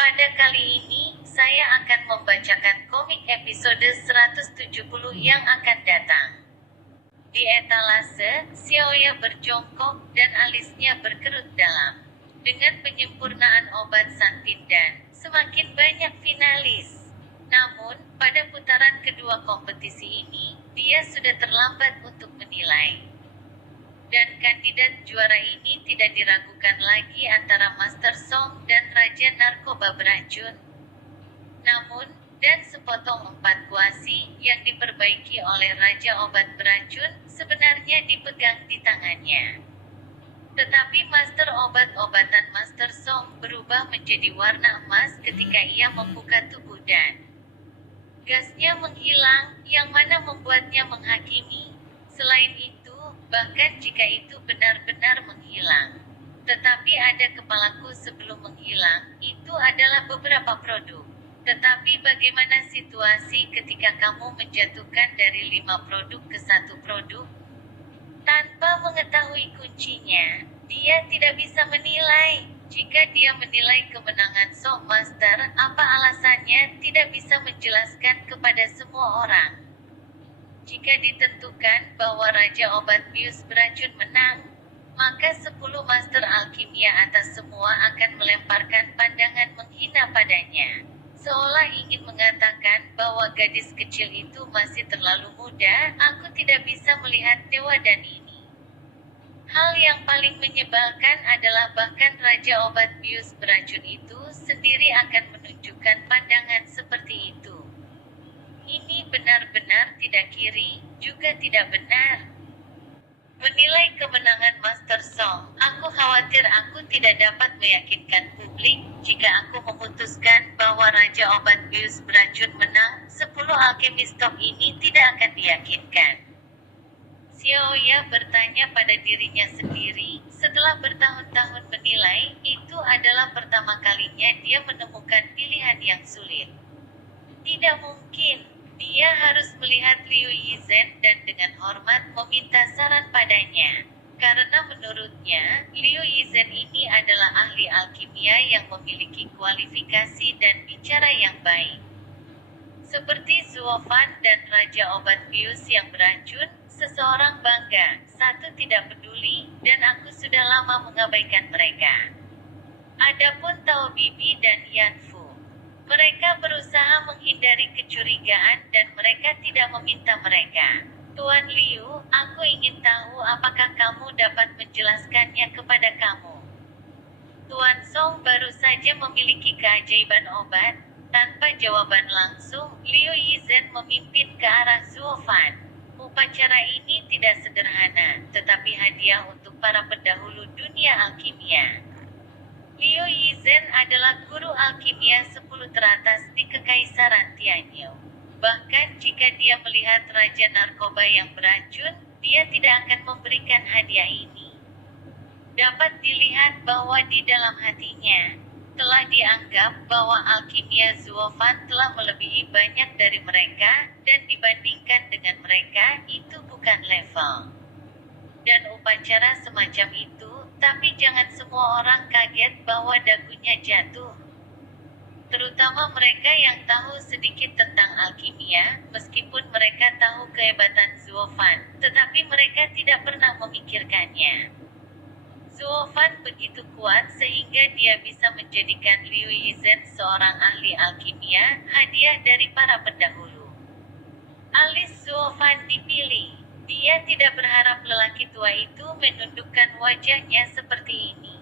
Pada kali ini, saya akan membacakan komik episode 170 yang akan datang. Di etalase, Xiaoya berjongkok dan alisnya berkerut dalam. Dengan penyempurnaan obat Santindan, semakin banyak finalis. Namun, pada putaran kedua kompetisi ini, dia sudah terlambat untuk menilai. Dan kandidat juara ini tidak diragukan lagi antara Master Song dan Raja Narkoba Beracun. Namun, dan sepotong 4 kuasi yang diperbaiki oleh Raja Obat Beracun sebenarnya dipegang di tangannya. Tetapi Master Obat-obatan Master Song berubah menjadi warna emas ketika ia membuka tubuh dan gasnya menghilang, yang mana membuatnya menghakimi. Selain itu, bahkan jika itu benar-benar menghilang, tetapi ada kepalaku sebelum menghilang, itu adalah beberapa produk. Tetapi bagaimana situasi ketika kamu menjatuhkan dari 5 produk ke 1 produk? Tanpa mengetahui kuncinya, dia tidak bisa menilai. Jika dia menilai kemenangan Song Master, apa alasannya tidak bisa menjelaskan kepada semua orang? Jika ditentukan bahwa Raja Obat Bius Beracun menang, maka 10 Master Alkimia atas semua akan melemparkan pandangan menghina padanya. Seolah ingin mengatakan bahwa gadis kecil itu masih terlalu muda, aku tidak bisa melihat dewa dan ini. Hal yang paling menyebalkan adalah bahkan Raja Obat Bius Beracun itu sendiri akan menunjukkan pandangan seperti itu. Ini benar-benar tidak kiri, juga tidak benar. Menilai kemenangan Master Song, aku khawatir aku tidak dapat meyakinkan publik. Jika aku memutuskan bahwa Raja Obat Bius Beracun menang, 10 alkemis top ini tidak akan diyakinkan. Xiaoya bertanya pada dirinya sendiri, setelah bertahun-tahun menilai, itu adalah pertama kalinya dia menemukan pilihan yang sulit. Tidak mungkin, dia harus melihat Liu Yizhen dan dengan hormat meminta saran padanya. Karena menurutnya, Liu Yizhen ini adalah ahli alkimia yang memiliki kualifikasi dan bicara yang baik. Seperti Zuofan dan Raja Obat Bius yang beracun, seseorang bangga, satu tidak peduli, dan aku sudah lama mengabaikan mereka. Adapun Tao Bibi dan Yanfu, mereka berusaha menghindari kecurigaan dan mereka tidak meminta mereka. Tuan Liu, aku ingin tahu apakah kamu dapat menjelaskannya kepada kamu. Tuan Song baru saja memiliki keajaiban obat. Tanpa jawaban langsung, Liu Yizhen memimpin ke arah Zuofan. Upacara ini tidak sederhana, tetapi hadiah untuk para pendahulu dunia alkimia. Liu Yizhen adalah guru alkimia 10 teratas di Kekaisaran Tianyu. Bahkan jika dia melihat Raja Narkoba yang beracun, dia tidak akan memberikan hadiah ini. Dapat dilihat bahwa di dalam hatinya, telah dianggap bahwa alkimia Zuofan telah melebihi banyak dari mereka, dan dibandingkan dengan mereka, itu bukan level. Dan upacara semacam itu, tapi jangan semua orang kaget bahwa dagunya jatuh. Terutama mereka yang tahu sedikit tentang alkimia, meskipun mereka tahu kehebatan Zuofan, tetapi mereka tidak pernah memikirkannya. Zuofan begitu kuat sehingga dia bisa menjadikan Liu Yizhen seorang ahli alkimia, hadiah dari para pendahulu. Alis Zuofan dipilih. Dia tidak berharap lelaki tua itu menundukkan wajahnya seperti ini.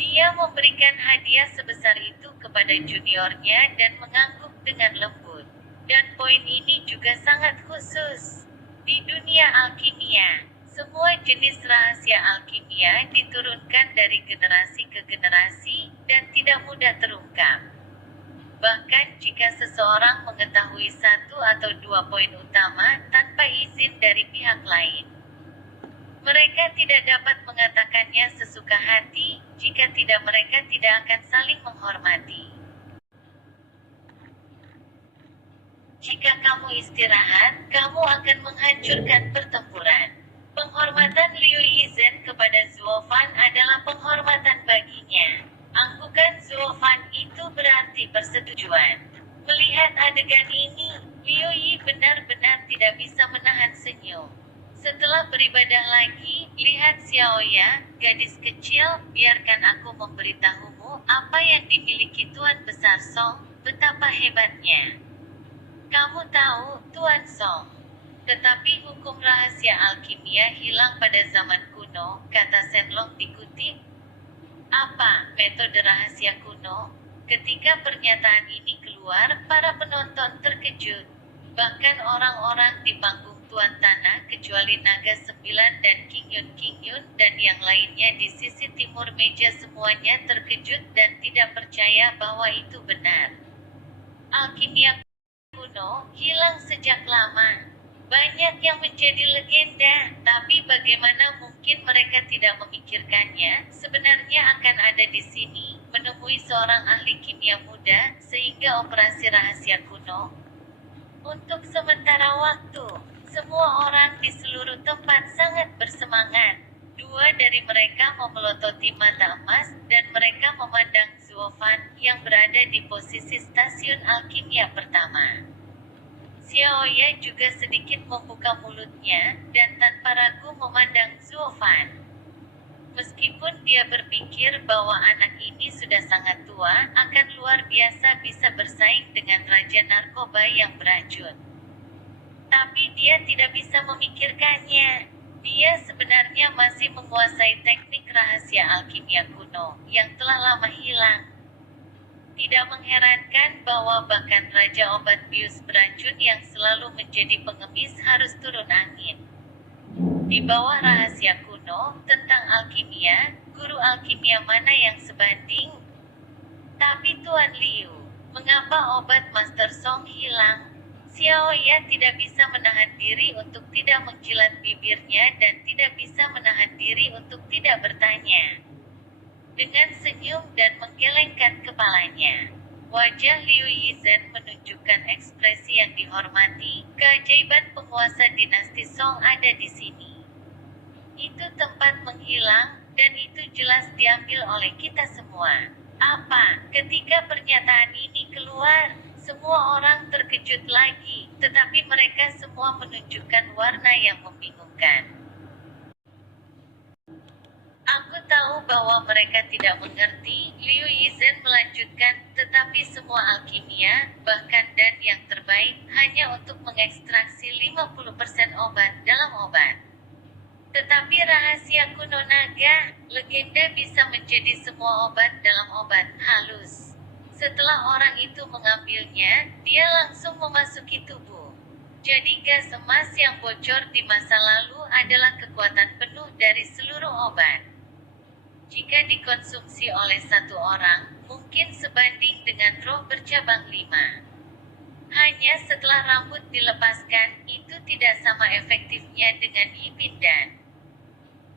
Dia memberikan hadiah sebesar itu kepada juniornya dan mengangguk dengan lembut. Dan poin ini juga sangat khusus. Di dunia alkimia, semua jenis rahasia alkimia diturunkan dari generasi ke generasi, dan tidak mudah terungkap. Bahkan jika seseorang mengetahui 1 atau 2 poin utama tanpa izin dari pihak lain, mereka tidak dapat mengatakannya sesuka hati, jika tidak mereka tidak akan saling menghormati. Jika kamu istirahat, kamu akan menghancurkan pertempuran. Penghormatan Liu Yizhen kepada Zuofan adalah penghormatan baginya. Anggukan Zuofan itu berarti menanti persetujuan. Melihat adegan ini, Liu Yi benar-benar tidak bisa menahan senyum. Setelah beribadah lagi, lihat Xiaoya, gadis kecil, biarkan aku memberitahumu apa yang dimiliki Tuan Besar Song, betapa hebatnya. Kamu tahu, Tuan Song. Tetapi hukum rahasia alkimia hilang pada zaman kuno, kata Shenlong dikutip. Apa, metode rahasia kuno? Ketika pernyataan ini keluar, para penonton terkejut. Bahkan orang-orang di panggung Tuan Tanah kecuali Naga 9 dan King Yun dan yang lainnya di sisi timur meja semuanya terkejut dan tidak percaya bahwa itu benar. Alkimia kuno hilang sejak lama. Banyak yang menjadi legenda, tapi bagaimana mungkin mereka tidak memikirkannya, sebenarnya akan ada di sini, menemui seorang ahli kimia muda, sehingga operasi rahasia kuno. Untuk sementara waktu, semua orang di seluruh tempat sangat bersemangat. Dua dari mereka memelototi mata emas, dan mereka memandang Zuo Fan, yang berada di posisi stasiun alkimia pertama. Xiaoya juga sedikit membuka mulutnya, dan tanpa ragu memandang Zuo Fan. Meskipun dia berpikir bahwa anak ini sudah sangat tua, akan luar biasa bisa bersaing dengan Raja Narkoba yang beracun. Tapi dia tidak bisa memikirkannya. Dia sebenarnya masih menguasai teknik rahasia alkimia kuno, yang telah lama hilang. Tidak mengherankan bahwa bahkan Raja Obat Bius beracun yang selalu menjadi pengemis harus turun angin. Di bawah rahasia kuno, tentang alkimia, guru alkimia mana yang sebanding? Tapi Tuan Liu, mengapa obat Master Song hilang? Xiaoya tidak bisa menahan diri untuk tidak menjilat bibirnya dan tidak bisa menahan diri untuk tidak bertanya. Dengan senyum dan menggelengkan kepalanya, wajah Liu Yizhen menunjukkan ekspresi yang dihormati. Keajaiban penguasa dinasti Song ada di sini. Itu tempat menghilang, dan itu jelas diambil oleh kita semua. Apa? Ketika pernyataan ini keluar, semua orang terkejut lagi, tetapi mereka semua menunjukkan warna yang membingungkan. Aku tahu bahwa mereka tidak mengerti, Liu Yizhen melanjutkan, tetapi semua alkimia, bahkan dan yang terbaik, hanya untuk mengekstraksi 50% obat dalam obat. Tetapi rahasia kuno naga, legenda bisa menjadi semua obat dalam obat halus. Setelah orang itu mengambilnya, dia langsung memasuki tubuh. Jadi gas emas yang bocor di masa lalu adalah kekuatan penuh dari seluruh obat. Jika dikonsumsi oleh satu orang, mungkin sebanding dengan roh bercabang 5. Hanya setelah rambut dilepaskan, itu tidak sama efektifnya dengan Yipin Dan.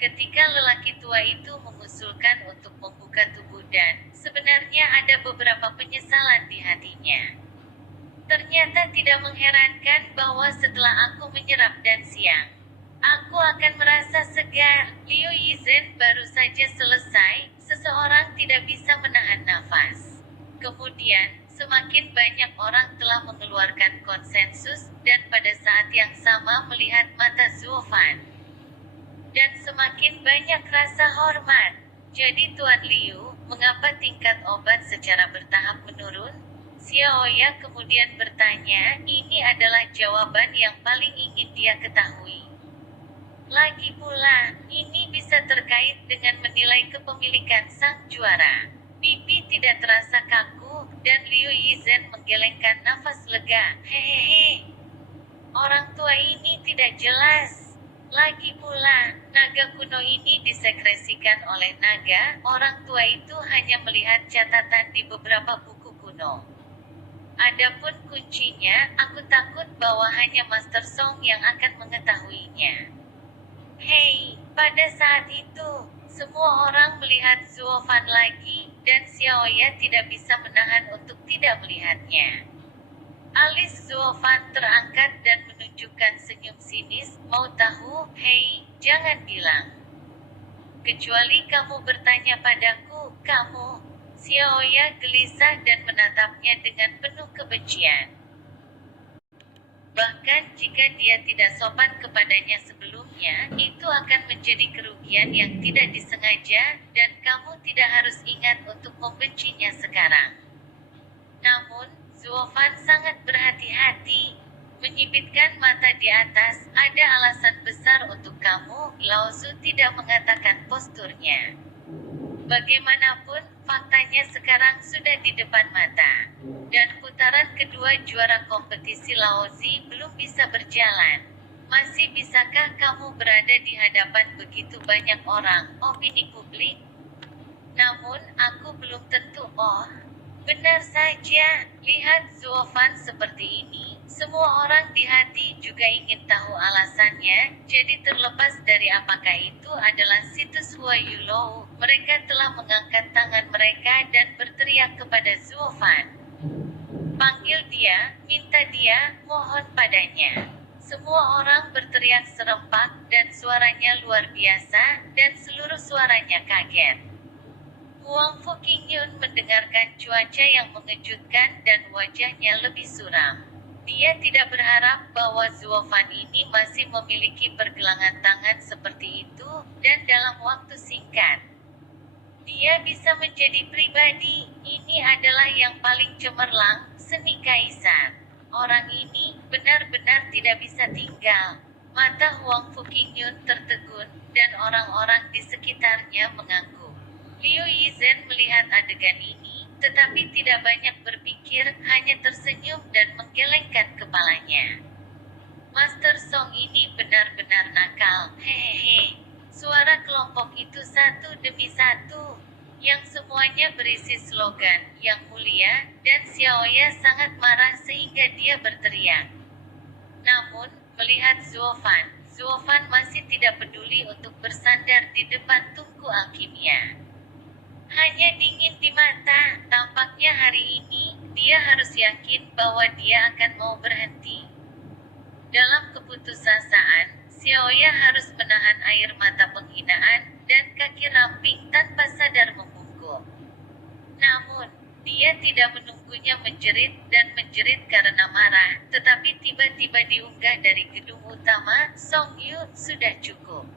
Ketika lelaki tua itu mengusulkan untuk membuka tubuh Dan, sebenarnya ada beberapa penyesalan di hatinya. Ternyata tidak mengherankan bahwa setelah aku menyerap Dan siang, aku akan merasa segar. Liu Yizhen baru saja selesai, seseorang tidak bisa menahan nafas. Kemudian, semakin banyak orang telah mengeluarkan konsensus, dan pada saat yang sama melihat mata Zuo Fan. Dan semakin banyak rasa hormat. Jadi Tuan Liu, mengapa tingkat obat secara bertahap menurun? Xiaoya kemudian bertanya, ini adalah jawaban yang paling ingin dia ketahui. Lagi pula, ini bisa terkait dengan menilai kepemilikan sang juara. Pipi tidak terasa kaku, dan Liu Yizhen menggelengkan nafas lega. Hehehe. Orang tua ini tidak jelas. Lagi pula, naga kuno ini disekresikan oleh naga. Orang tua itu hanya melihat catatan di beberapa buku kuno. Adapun kuncinya, aku takut bahwa hanya Master Song yang akan mengetahuinya. Hei, pada saat itu, semua orang melihat Zuo Fan lagi, dan Xiaoya tidak bisa menahan untuk tidak melihatnya. Alis Zuo Fan terangkat dan menunjukkan senyum sinis, mau tahu? Hei, jangan bilang. Kecuali kamu bertanya padaku, kamu. Xiaoya gelisah dan menatapnya dengan penuh kebencian. Bahkan jika dia tidak sopan kepadanya sebelumnya, itu akan menjadi kerugian yang tidak disengaja, dan kamu tidak harus ingat untuk membencinya sekarang. Namun, Zuofan sangat berhati-hati. Menyipitkan mata di atas, ada alasan besar untuk kamu, Lao Zu tidak mengatakan posturnya. Bagaimanapun, faktanya sekarang sudah di depan mata. Dan putaran kedua juara kompetisi Laozi belum bisa berjalan. Masih bisakah kamu berada di hadapan begitu banyak orang, opini publik? Namun, aku belum tentu. Oh, benar saja. Lihat Zuofan seperti ini. Semua orang di hati juga ingin tahu alasannya. Jadi terlepas dari apakah itu adalah situs Huayulou, mereka telah mengangkat tangan mereka dan berteriak kepada Zuofan. Panggil dia, minta dia, mohon padanya. Semua orang berteriak serempak dan suaranya luar biasa, dan seluruh suaranya kaget. Huang Fuqingyun mendengarkan cuaca yang mengejutkan dan wajahnya lebih suram. Dia tidak berharap bahwa Zuofan ini masih memiliki pergelangan tangan seperti itu, dan dalam waktu singkat, dia bisa menjadi pribadi. Ini adalah yang paling cemerlang, seni kaisar. Orang ini benar-benar tidak bisa tinggal. Mata Huang Fuqingyun tertegun, dan orang-orang di sekitarnya mengangguk. Liu Yizhen melihat adegan ini, tetapi tidak banyak berpikir, hanya tersenyum dan menggelengkan kepalanya. Master Song ini benar-benar nakal, hehehe. Suara kelompok itu satu demi satu, yang semuanya berisi slogan, yang mulia, dan Xiaoya sangat marah sehingga dia berteriak. Namun, melihat Zuofan masih tidak peduli untuk bersandar di depan tungku alkimia. Hanya dingin di mata, tampaknya hari ini, dia harus yakin bahwa dia akan mau berhenti. Dalam keputusasaan, Xiaoya harus menahan air mata penghinaan, dan kaki ramping tanpa sadar membungkuk. Namun, dia tidak menunggunya menjerit dan menjerit karena marah, tetapi tiba-tiba diunggah dari gedung utama, Song Yu, sudah cukup.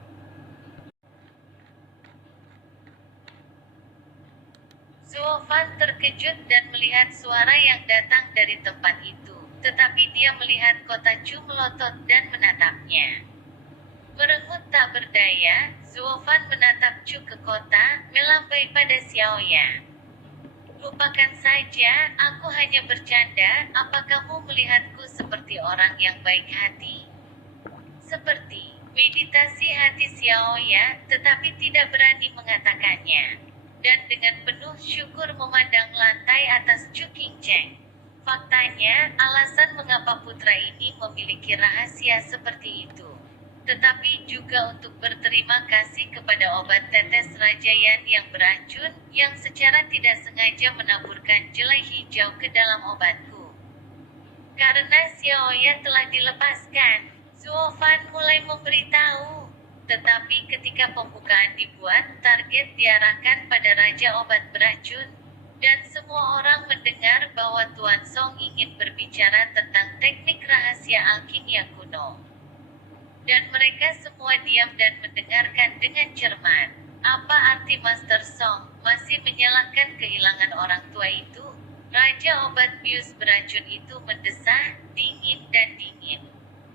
Zuofan terkejut dan melihat suara yang datang dari tempat itu, tetapi dia melihat kota Chu melotot dan menatapnya. Merengut tak berdaya, Zuofan menatap Chu ke kota, melambai pada Xiaoya. Lupakan saja, aku hanya bercanda, apa kamu melihatku seperti orang yang baik hati? Seperti meditasi hati Xiaoya, tetapi tidak berani mengatakannya. Dan dengan penuh syukur memandang lantai atas Chu Qingcheng. Faktanya, alasan mengapa putra ini memiliki rahasia seperti itu. Tetapi juga untuk berterima kasih kepada obat tetes Rajayan yang beracun, yang secara tidak sengaja menaburkan jelai hijau ke dalam obatku. Karena Xiaoya telah dilepaskan, Zuofan mulai memberitahu. Tetapi ketika pembukaan dibuat, target diarahkan pada Raja Obat Beracun, dan semua orang mendengar bahwa Tuan Song ingin berbicara tentang teknik rahasia alkimia kuno. Dan mereka semua diam dan mendengarkan dengan cermat. Apa arti Master Song masih menyalahkan kehilangan orang tua itu? Raja Obat Bius Beracun itu mendesah, dingin dan dingin.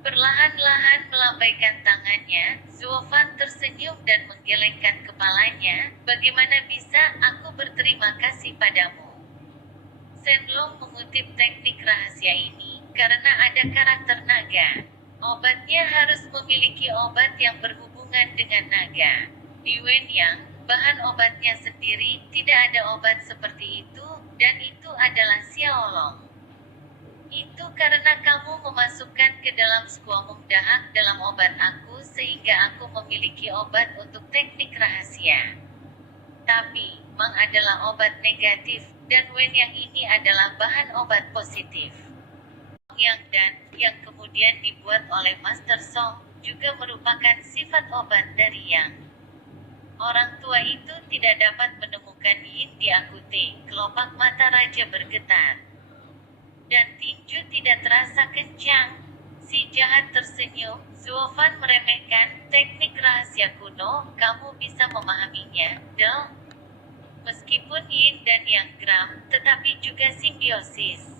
Perlahan-lahan melambaikan tangannya, Zuofan tersenyum dan menggelengkan kepalanya. Bagaimana bisa aku berterima kasih padamu? Shenlong mengutip teknik rahasia ini, karena ada karakter naga. Obatnya harus memiliki obat yang berhubungan dengan naga. Di Wenyang, bahan obatnya sendiri, tidak ada obat seperti itu, dan itu adalah Xiaolong. Itu karena kamu memasukkan ke dalam squamum dahak dalam obat aku sehingga aku memiliki obat untuk teknik rahasia. Tapi, Mang adalah obat negatif, dan Wen yang ini adalah bahan obat positif. Yang dan, yang kemudian dibuat oleh Master Song, juga merupakan sifat obat dari Yang. Orang tua itu tidak dapat menemukan Yin di Akute. Kelopak mata raja bergetar. Dan tinju tidak terasa kencang. Si jahat tersenyum. Zuofan meremehkan teknik rahasia kuno. Kamu bisa memahaminya, Del? Meskipun Yin dan Yang geram, tetapi juga simbiosis.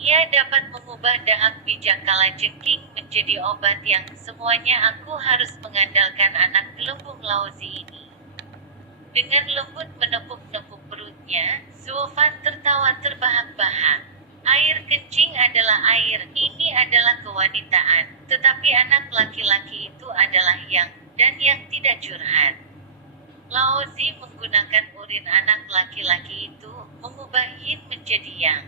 Ia dapat mengubah dahak bijak kalajengking menjadi obat yang semuanya aku harus mengandalkan anak gelembung Laozi ini. Dengan lembut menepuk-nepuk perutnya, Zuofan tertawa terbahak-bahak. Air kencing adalah air, ini adalah kewanitaan, tetapi anak laki-laki itu adalah yang, dan yang tidak curhat. Laozi menggunakan urin anak laki-laki itu, mengubah Yin menjadi yang.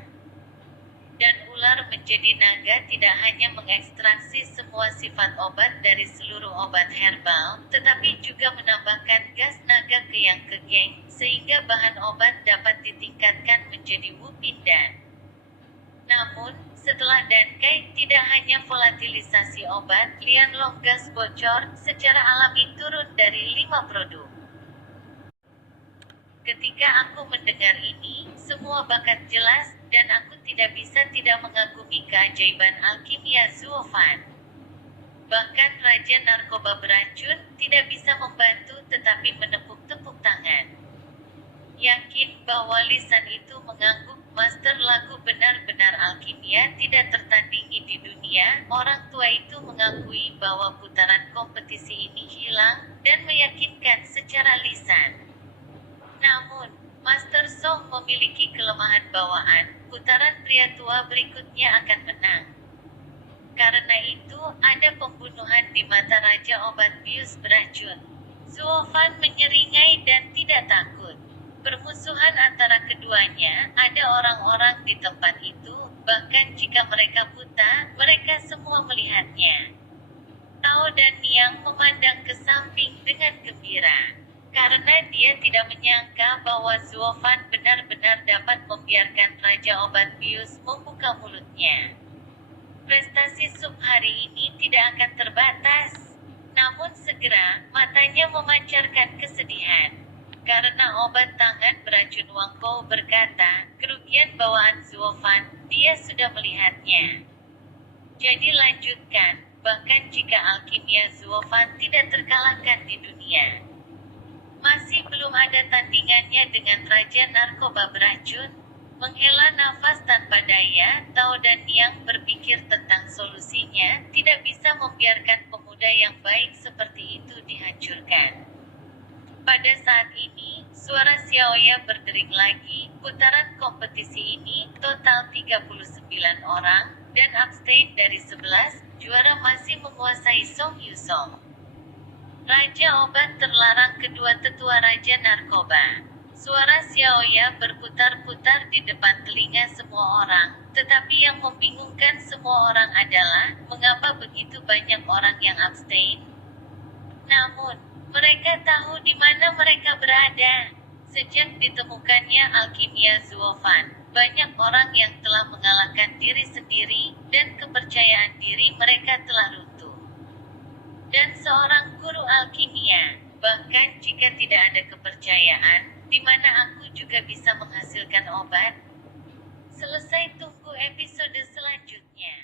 Dan ular menjadi naga tidak hanya mengekstraksi semua sifat obat dari seluruh obat herbal, tetapi juga menambahkan gas naga ke yang kegeng, sehingga bahan obat dapat ditingkatkan menjadi wupindan. Namun, setelah Dankai tidak hanya volatilisasi obat, Lianlong gas bocor, secara alami turun dari 5 produk. Ketika aku mendengar ini, semua bakat jelas, dan aku tidak bisa tidak mengagumi keajaiban alkimia Zuofan. Bahkan Raja Narkoba beracun, tidak bisa membantu tetapi menepuk-tepuk tangan. Yakin bahwa lisan itu mengangguk, master lagu benar-benar alkimia tidak tertandingi di dunia, orang tua itu mengakui bahwa putaran kompetisi ini hilang, dan meyakinkan secara lisan. Namun, Master Song memiliki kelemahan bawaan, putaran pria tua berikutnya akan menang. Karena itu, ada pembunuhan di mata Raja Obat Bius beracun. Zuofan menyeringai dan tidak takut. Permusuhan antara keduanya, ada orang-orang di tempat itu, bahkan jika mereka buta, mereka semua melihatnya. Tao dan Niang memandang ke samping dengan gembira. Karena dia tidak menyangka bahwa Zuofan benar-benar dapat membiarkan Raja Obat Bius membuka mulutnya. Prestasi sub hari ini tidak akan terbatas. Namun segera, matanya memancarkan kesedihan. Karena obat tangan beracun Wangko berkata, kerugian bawaan Zuofan, dia sudah melihatnya. Jadi lanjutkan, bahkan jika alkimia Zuofan tidak terkalahkan di dunia. Masih belum ada tandingannya dengan Raja Narkoba beracun. Menghela nafas tanpa daya, Tao dan Niang berpikir tentang solusinya, tidak bisa membiarkan pemuda yang baik seperti itu dihancurkan. Pada saat ini, suara Xiaoya berdering lagi, putaran kompetisi ini, total 39 orang, dan abstain dari 11, juara masih menguasai Song Yusong. Raja Obat terlarang kedua tetua Raja Narkoba. Suara Xiaoya berputar-putar di depan telinga semua orang, tetapi yang membingungkan semua orang adalah, mengapa begitu banyak orang yang abstain? Namun, mereka tahu di mana mereka berada. Sejak ditemukannya alkimia Zuofan, banyak orang yang telah mengalahkan diri sendiri, dan kepercayaan diri mereka telah runtuh. Dan seorang guru alkimia, bahkan jika tidak ada kepercayaan, di mana aku juga bisa menghasilkan obat? Selesai, tunggu episode selanjutnya.